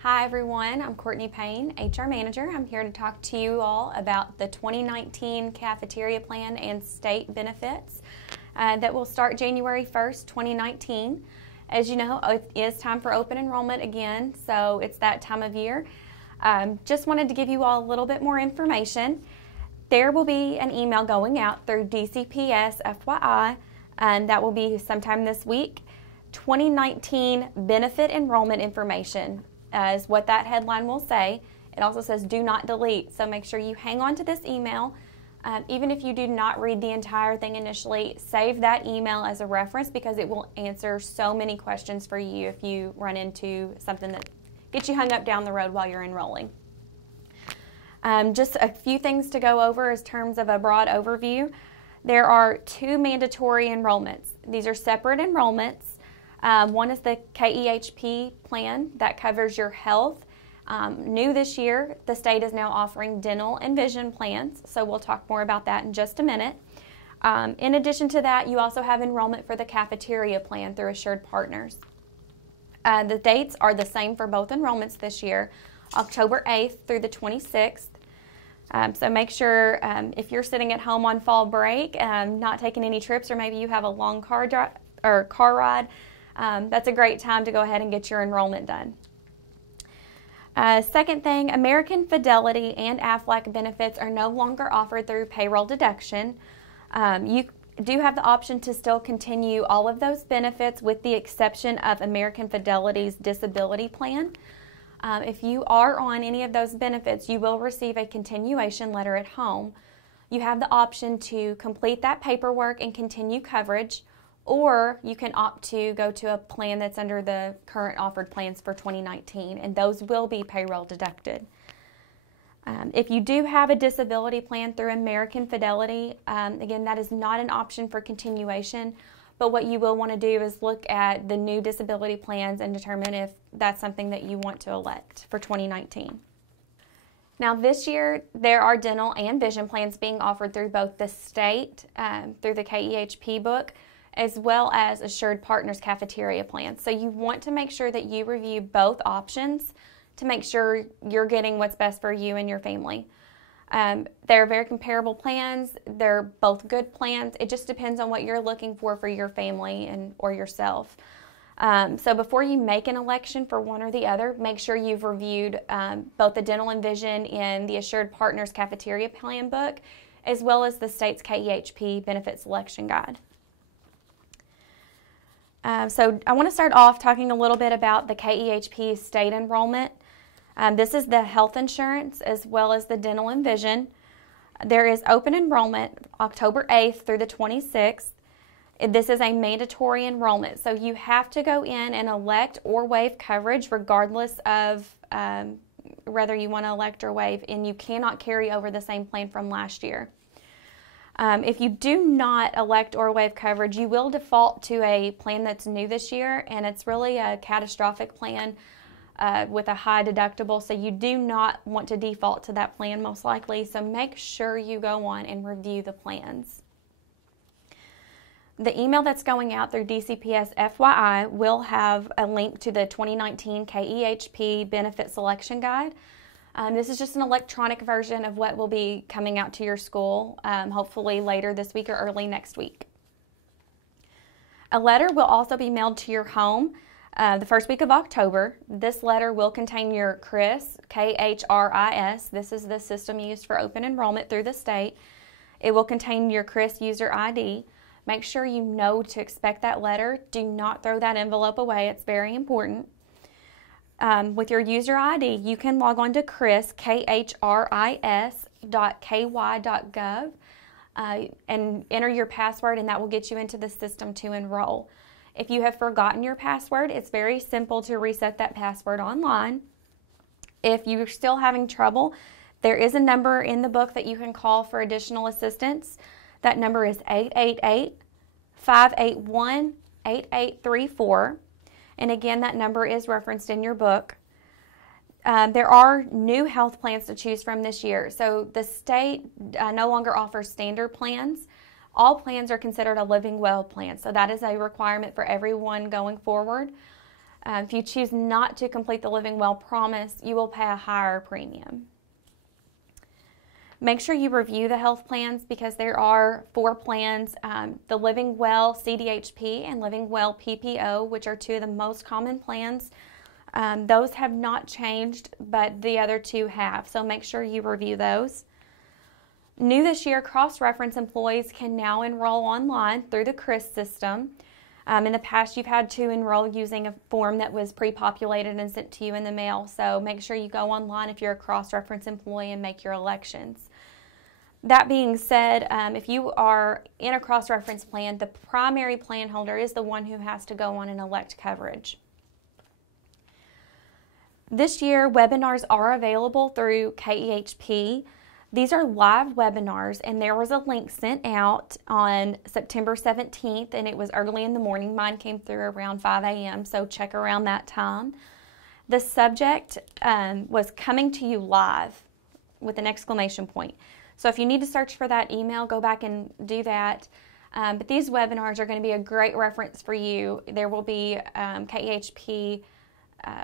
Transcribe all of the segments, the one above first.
Hi everyone, I'm Courtney Payne, HR Manager. I'm here to talk to you all about the 2019 cafeteria plan and state benefits that will start January 1st, 2019. As you know, it is time for open enrollment again, so it's that time of year. Just wanted to give you all a little bit more information. There will be an email going out through DCPS FYI, and that will be sometime this week. 2019 benefit enrollment information is what that headline will say. It also says do not delete, so make sure you hang on to this email. Even if you do not read the entire thing initially, save that email as a reference because it will answer so many questions for you if you run into something that gets you hung up down the road while you're enrolling. Just a few things to go over in terms of a broad overview. There are two mandatory enrollments. These are separate enrollments. One is the KEHP plan that covers your health. New this year, the state is now offering dental and vision plans, so we'll talk more about that in just a minute. In addition to that, you also have enrollment for the cafeteria plan through Assured Partners. The dates are the same for both enrollments this year, October 8th through the 26th. So make sure if you're sitting at home on fall break, not taking any trips, or maybe you have a long car ride, that's a great time to go ahead and get your enrollment done. Second thing, American Fidelity and Aflac benefits are no longer offered through payroll deduction. You do have the option to still continue all of those benefits with the exception of American Fidelity's disability plan. If you are on any of those benefits, you will receive a continuation letter at home. You have the option to complete that paperwork and continue coverage, or you can opt to go to a plan that's under the current offered plans for 2019, and those will be payroll deducted. If you do have a disability plan through American Fidelity, again, that is not an option for continuation, but what you will want to do is look at the new disability plans and determine if that's something that you want to elect for 2019. Now this year, there are dental and vision plans being offered through both the state, through the KEHP book, as well as Assured Partners cafeteria plans. So you want to make sure that you review both options to make sure you're getting what's best for you and your family. They're very comparable plans. They're both good plans. It just depends on what you're looking for your family or yourself. So before you make an election for one or the other, make sure you've reviewed both the dental and vision in the Assured Partners cafeteria plan book, as well as the state's KEHP benefit selection guide. So I want to start off talking a little bit about the KEHP state enrollment. This is the health insurance as well as the dental and vision. There is open enrollment October 8th through the 26th. This is a mandatory enrollment, so you have to go in and elect or waive coverage regardless of whether you want to elect or waive, and you cannot carry over the same plan from last year. If you do not elect or waive coverage, you will default to a plan that's new this year, and it's really a catastrophic plan with a high deductible, so you do not want to default to that plan most likely, so make sure you go on and review the plans. The email that's going out through DCPS FYI will have a link to the 2019 KEHP benefit selection guide. This is just an electronic version of what will be coming out to your school, hopefully later this week or early next week. A letter will also be mailed to your home the first week of October. This letter will contain your CHRIS, K-H-R-I-S. This is the system used for open enrollment through the state. It will contain your CHRIS user ID. Make sure you know to expect that letter. Do not throw that envelope away. It's very important. With your user ID, you can log on to CHRIS, KHRIS.ky.gov, and enter your password, and that will get you into the system to enroll. If you have forgotten your password, it's very simple to reset that password online. If you're still having trouble, there is a number in the book that you can call for additional assistance. That number is 888-581-8834. And again, that number is referenced in your book. There are new health plans to choose from this year. So the state no longer offers standard plans. All plans are considered a Living Well plan. So that is a requirement for everyone going forward. If you choose not to complete the Living Well promise, you will pay a higher premium. Make sure you review the health plans because there are 4 plans, the Living Well CDHP and Living Well PPO, which are 2 of the most common plans. Those have not changed, but the other 2 have, so make sure you review those. New this year, cross-reference employees can now enroll online through the CRIS system. In the past, you've had to enroll using a form that was pre-populated and sent to you in the mail, so make sure you go online if you're a cross-reference employee and make your elections. That being said, if you are in a cross-reference plan, the primary plan holder is the one who has to go on and elect coverage. This year, webinars are available through KEHP. These are live webinars, and there was a link sent out on September 17th, and it was early in the morning. Mine came through around 5 a.m., so check around that time. The subject was coming to you live with an exclamation point. So if you need to search for that email, go back and do that. But these webinars are going to be a great reference for you. There will be KEHP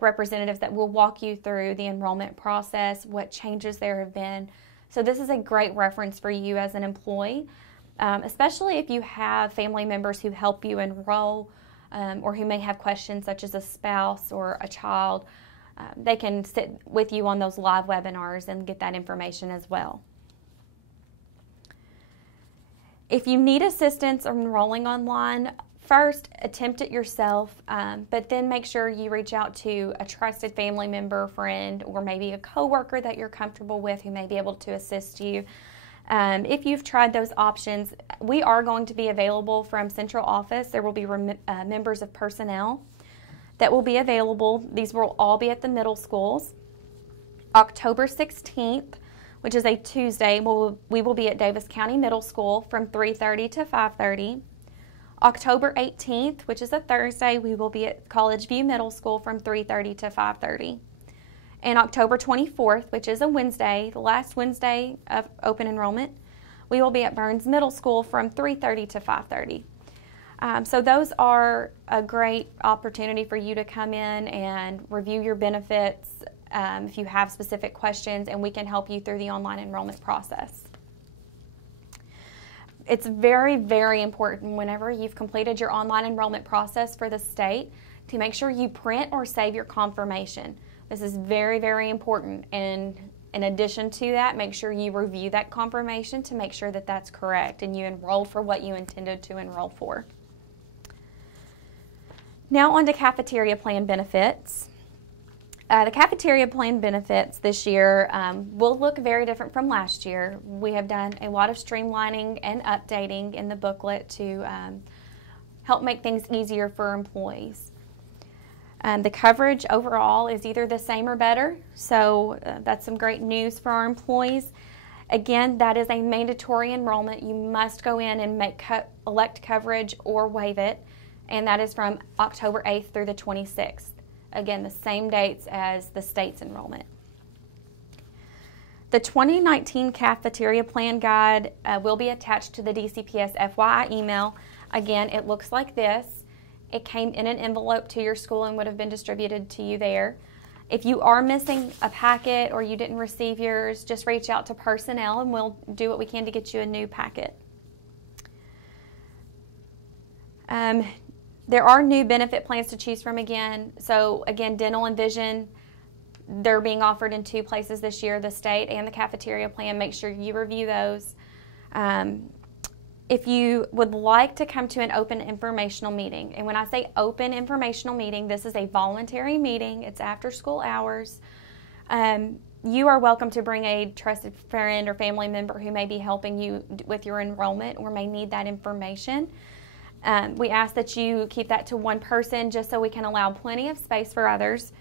representatives that will walk you through the enrollment process, what changes there have been. So this is a great reference for you as an employee, especially if you have family members who help you enroll or who may have questions such as a spouse or a child. They can sit with you on those live webinars and get that information as well. If you need assistance enrolling online, first attempt it yourself, but then make sure you reach out to a trusted family member, friend, or maybe a coworker that you're comfortable with who may be able to assist you. If you've tried those options, we are going to be available from central office. There will be members of personnel that will be available. These will all be at the middle schools. October 16th, which is a Tuesday, we will be at Davis County Middle School from 3:30 to 5:30. October 18th, which is a Thursday, we will be at College View Middle School from 3:30 to 5:30. And October 24th, which is a Wednesday, the last Wednesday of open enrollment, we will be at Burns Middle School from 3:30 to 5:30. So those are a great opportunity for you to come in and review your benefits if you have specific questions, and we can help you through the online enrollment process. It's very, very important whenever you've completed your online enrollment process for the state to make sure you print or save your confirmation. This is very, very important, and in addition to that, make sure you review that confirmation to make sure that that's correct and you enrolled for what you intended to enroll for. Now on to cafeteria plan benefits. The cafeteria plan benefits this year will look very different from last year. We have done a lot of streamlining and updating in the booklet to help make things easier for employees. The coverage overall is either the same or better, so that's some great news for our employees. Again, that is a mandatory enrollment. You must go in and elect coverage or waive it, and that is from October 8th through the 26th. Again, the same dates as the state's enrollment. The 2019 cafeteria plan guide will be attached to the DCPS FYI email. Again, it looks like this. It came in an envelope to your school and would have been distributed to you there. If you are missing a packet or you didn't receive yours, just reach out to personnel and we'll do what we can to get you a new packet. There are new benefit plans to choose from again. So again, dental and vision, they're being offered in 2 places this year, the state and the cafeteria plan. Make sure you review those. If you would like to come to an open informational meeting, and when I say open informational meeting, this is a voluntary meeting. It's after school hours. You are welcome to bring a trusted friend or family member who may be helping you with your enrollment or may need that information. We ask that you keep that to 1 person just so we can allow plenty of space for others.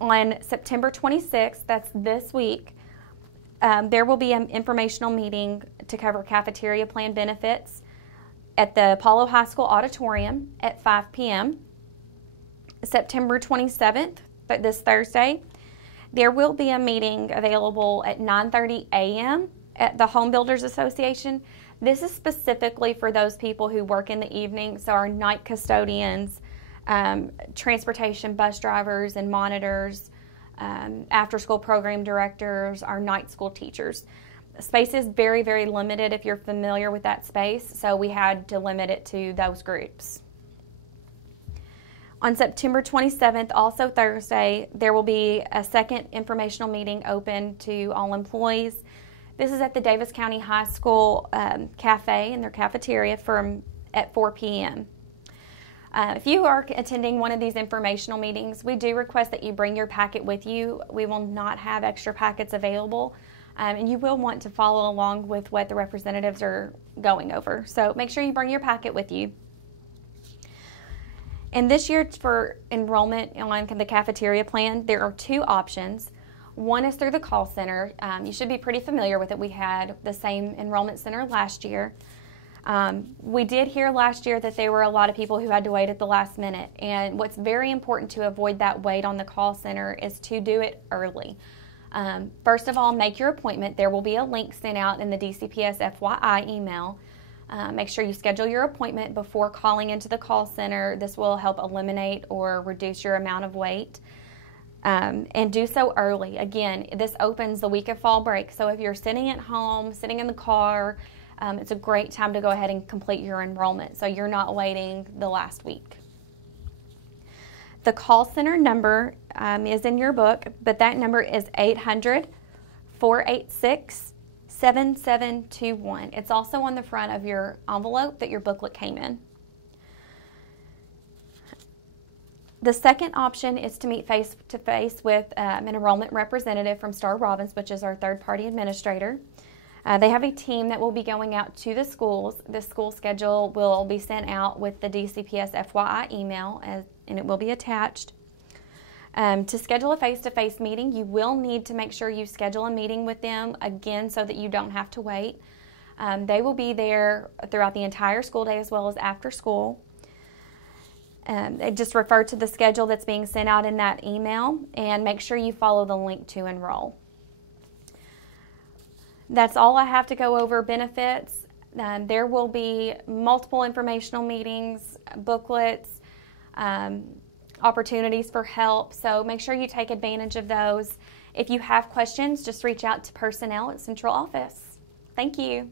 On September 26th, that's this week, there will be an informational meeting to cover cafeteria plan benefits at the Apollo High School Auditorium at 5 p.m. September 27th, this Thursday, there will be a meeting available at 9:30 a.m. at the Home Builders Association. This is specifically for those people who work in the evening, so our night custodians, transportation bus drivers and monitors, after-school program directors, our night school teachers. Space is very, very limited if you're familiar with that space, so we had to limit it to those groups. On September 27th, also Thursday, there will be a second informational meeting open to all employees. This is at the Davis County High School cafe in their cafeteria at 4 p.m. If you are attending one of these informational meetings, we do request that you bring your packet with you. We will not have extra packets available, and you will want to follow along with what the representatives are going over. So make sure you bring your packet with you. And this year for enrollment on the cafeteria plan, there are two options. One is through the call center. You should be pretty familiar with it. We had the same enrollment center last year. We did hear last year that there were a lot of people who had to wait at the last minute, and what's very important to avoid that wait on the call center is to do it early. First of all, make your appointment. There will be a link sent out in the DCPS FYI email. Make sure you schedule your appointment before calling into the call center. This will help eliminate or reduce your amount of wait. And do so early. Again, this opens the week of fall break, so if you're sitting at home, sitting in the car, it's a great time to go ahead and complete your enrollment so you're not waiting the last week. The call center number is in your book, but that number is 800-486-7721. It's also on the front of your envelope that your booklet came in. The second option is to meet face-to-face with an enrollment representative from Star Robbins, which is our third-party administrator. They have a team that will be going out to the schools. The school schedule will be sent out with the DCPS FYI email, and it will be attached. To schedule a face-to-face meeting, you will need to make sure you schedule a meeting with them, again, so that you don't have to wait. They will be there throughout the entire school day as well as after school. Just refer to the schedule that's being sent out in that email and make sure you follow the link to enroll. That's all I have to go over benefits. There will be multiple informational meetings, booklets, opportunities for help, so make sure you take advantage of those. If you have questions, just reach out to personnel at Central Office. Thank you.